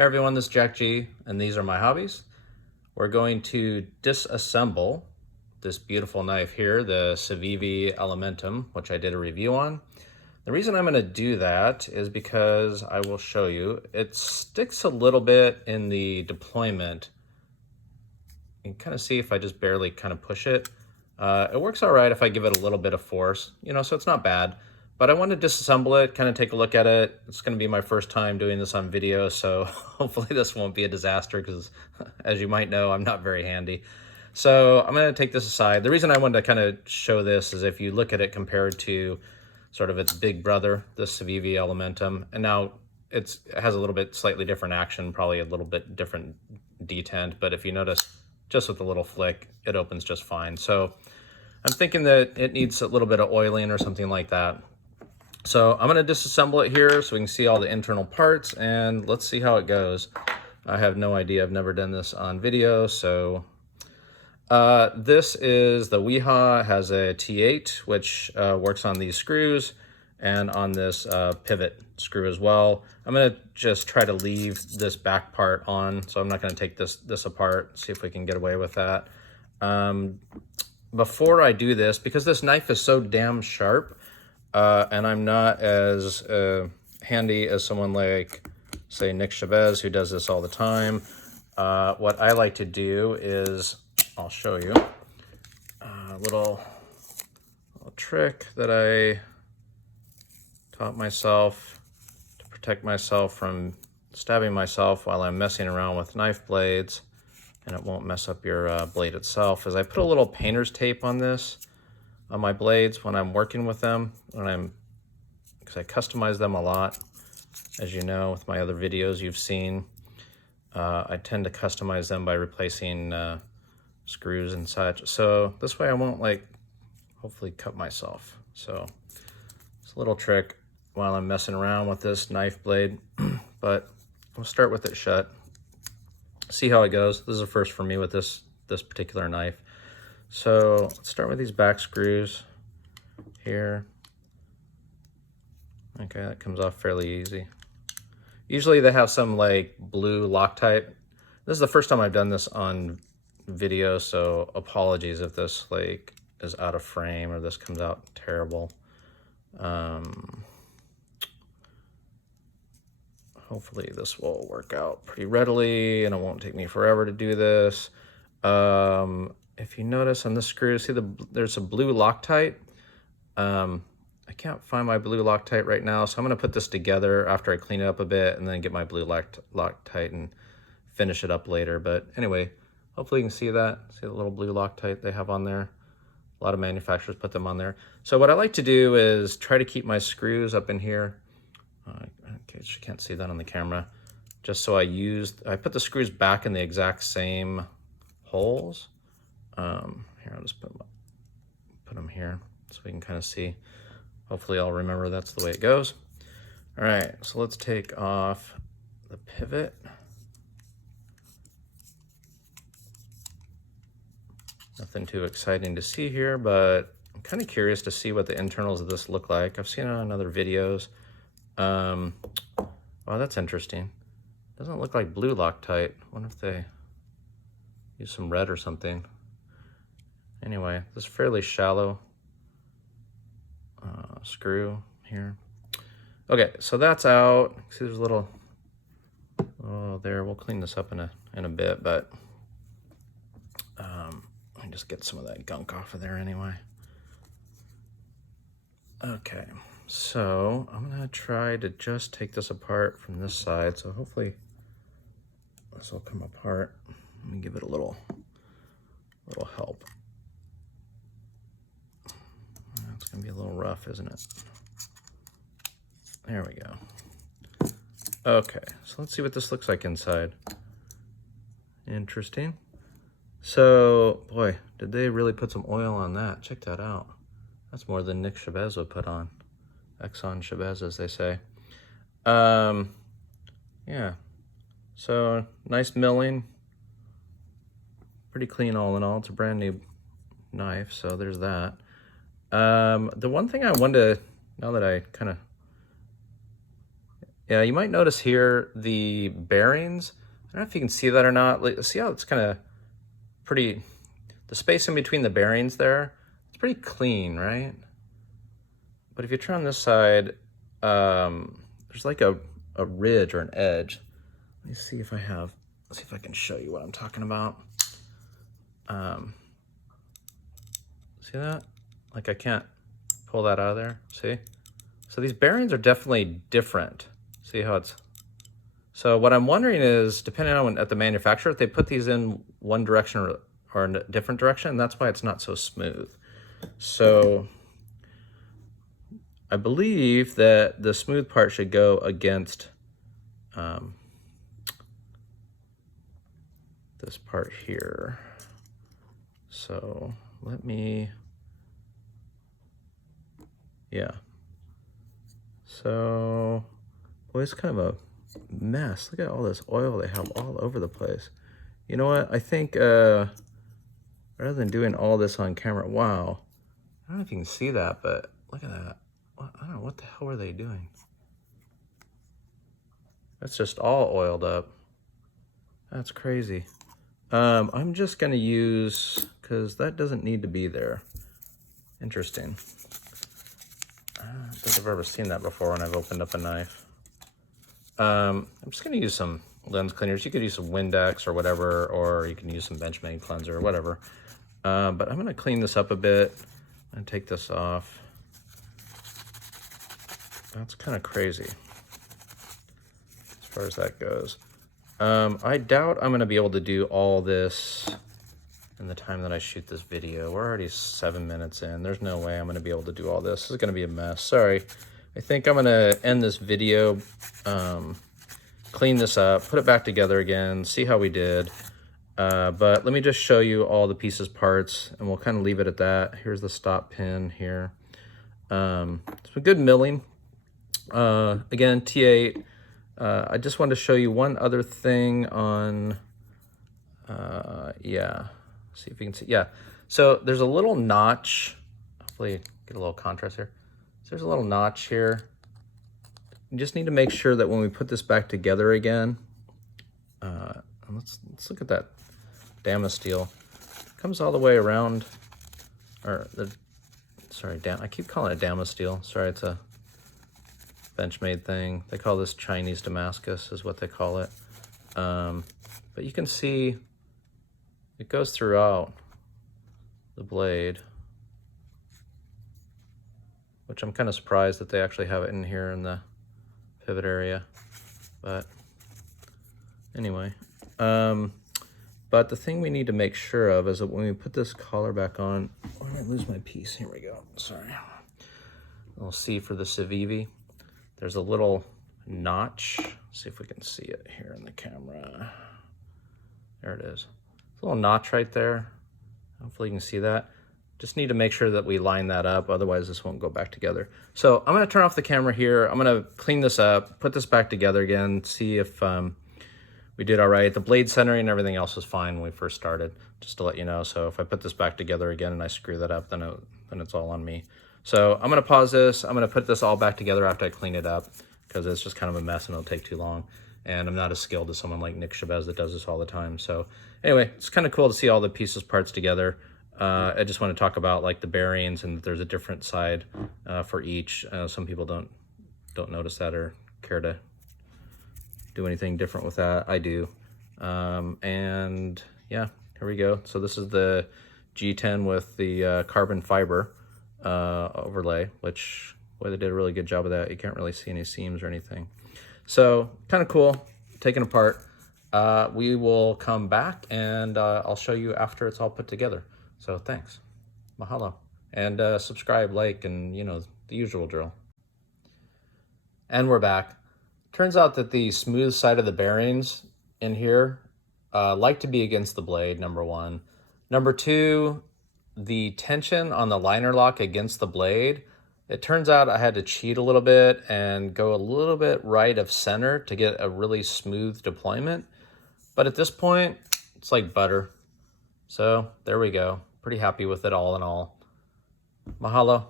Hey everyone, this is Jack G, and these are my hobbies. We're going to disassemble this beautiful knife here, the CIVIVI Elementum, which I did a review on. The reason I'm going to do that is because I will show you, it sticks a little bit in the deployment. You can kind of see if I just barely kind of push it. It works all right if I give it a little bit of force, so it's not bad. But I want to disassemble it, kind of take a look at it. It's going to be my first time doing this on video, so hopefully this won't be a disaster because, as you might know, I'm not very handy. So I'm going to take this aside. The reason I wanted to kind of show this is if you look at it compared to sort of its big brother, the CIVIVI Elementum, and now it has a little bit slightly different action, probably a little bit different detent, but if you notice, just with a little flick, it opens just fine. So I'm thinking that it needs a little bit of oiling or something like that. So I'm going to disassemble it here so we can see all the internal parts, and let's see how it goes. I have no idea. I've never done this on video. So this is the Weehaw. It has a T8, which works on these screws and on this pivot screw as well. I'm going to just try to leave this back part on, so I'm not going to take this apart, see if we can get away with that. Before I do this, because this knife is so damn sharp, and I'm not as handy as someone like, say, Nick Chavez, who does this all the time. What I like to do is, I'll show you a little trick that I taught myself to protect myself from stabbing myself while I'm messing around with knife blades, and it won't mess up your blade itself, is I put a little painter's tape on this, on my blades when I'm working with them, because I customize them a lot. As you know, with my other videos you've seen, I tend to customize them by replacing screws and such. So this way I won't, hopefully cut myself. So it's a little trick while I'm messing around with this knife blade, but we'll start with it shut. See how it goes. This is a first for me with this particular knife. So let's start with these back screws here. Okay, that comes off fairly easy. Usually they have some blue Loctite. This is the first time I've done this on video, so apologies if this is out of frame or this comes out terrible. Hopefully this will work out pretty readily and it won't take me forever to do this. If you notice on the screw, see there's a blue Loctite. I can't find my blue Loctite right now, so I'm going to put this together after I clean it up a bit and then get my blue Loctite and finish it up later. But anyway, hopefully you can see that. See the little blue Loctite they have on there? A lot of manufacturers put them on there. So what I like to do is try to keep my screws up in here. Okay, you can't see that on the camera. Just so I put the screws back in the exact same holes. Here, I'll just put them here so we can kind of see. Hopefully I'll remember that's the way it goes. All right, so let's take off the pivot. Nothing too exciting to see here, but I'm kind of curious to see what the internals of this look like. I've seen it on other videos. Wow, that's interesting. Doesn't look like blue Loctite. I wonder if they use some red or something. Anyway, this is fairly shallow screw here. Okay, so that's out. See, there's a little there. We'll clean this up in a bit, but I just get some of that gunk off of there anyway. Okay, so I'm gonna try to just take this apart from this side. So hopefully this will come apart. Let me give it a little help. It's gonna be a little rough, isn't it? There we go. Okay, so let's see what this looks like inside. Interesting. So, boy, did they really put some oil on that. Check that out. That's more than Nick Chavez would put on. Exxon Chavez, as they say. Yeah. So, nice milling. Pretty clean all in all. It's a brand new knife, so there's that. The one thing I wanted to, now that I kind of Yeah, you might notice here the bearings. I don't know if you can see that or not. Like, see how it's kind of pretty, the space in between the bearings there, it's pretty clean, right? But if you turn on this side, there's like a ridge or an edge. Let me see if I have, let's see if I can show you what I'm talking about. See that? Like I can't pull that out of there, see? So these bearings are definitely different. See how it's, so what I'm wondering is, depending on at the manufacturer, if they put these in one direction or in a different direction, that's why it's not so smooth. So I believe that the smooth part should go against this part here. So let me, yeah. So, boy, it's kind of a mess. Look at all this oil they have all over the place. You know what? I think rather than doing all this on camera, wow. I don't know if you can see that, but look at that. I don't know, what the hell were they doing? That's just all oiled up. That's crazy. I'm just gonna use, because that doesn't need to be there. Interesting. I don't think I've ever seen that before when I've opened up a knife. I'm just gonna use some lens cleaners. You could use some Windex or whatever, or you can use some Benchmade cleanser or whatever. But I'm gonna clean this up a bit and take this off. That's kind of crazy as far as that goes. I doubt I'm gonna be able to do all this in the time that I shoot this video. We're already 7 minutes in. There's no way I'm gonna be able to do all this. This is gonna be a mess, sorry. I think I'm gonna end this video, clean this up, put it back together again, see how we did. But let me just show you all the pieces, parts, and we'll kind of leave it at that. Here's the stop pin here. Some good milling. Again, T8. I just wanted to show you one other thing on, yeah, see if you can see, yeah. So there's a little notch, hopefully get a little contrast here. So there's a little notch here. You just need to make sure that when we put this back together again, let's look at that Damascus steel. It comes all the way around, or sorry, I keep calling it Damascus steel. Sorry, it's a Benchmade thing. They call this Chinese Damascus is what they call it. But you can see it goes throughout the blade, which I'm kind of surprised that they actually have it in here in the pivot area. But anyway, but the thing we need to make sure of is that when we put this collar back on, where did I lose my piece? Here we go, sorry. We'll see for the CIVIVI. There's a little notch. Let's see if we can see it here in the camera. There it is. A little notch right there. Hopefully you can see that. Just need to make sure that we line that up, otherwise this won't go back together. So I'm gonna turn off the camera here. I'm gonna clean this up, put this back together again, see if we did all right. The blade centering and everything else was fine when we first started, just to let you know. So if I put this back together again and I screw that up, then it's all on me. So I'm gonna pause this. I'm gonna put this all back together after I clean it up, because it's just kind of a mess and it'll take too long. And I'm not as skilled as someone like Nick Chavez that does this all the time. So anyway, it's kind of cool to see all the pieces, parts together. I just want to talk about like the bearings, and there's a different side for each. Some people don't notice that or care to do anything different with that. I do. And yeah, here we go. So this is the G10 with the carbon fiber overlay, which, boy, they did a really good job of that. You can't really see any seams or anything. So kind of cool, taken apart. We will come back and I'll show you after it's all put together. So thanks, mahalo. And subscribe, like, and you know, the usual drill. And we're back. Turns out that the smooth side of the bearings in here like to be against the blade, number one. Number two, the tension on the liner lock against the blade, it turns out I had to cheat a little bit and go a little bit right of center to get a really smooth deployment. But at this point, it's like butter. So there we go. Pretty happy with it all in all. Mahalo.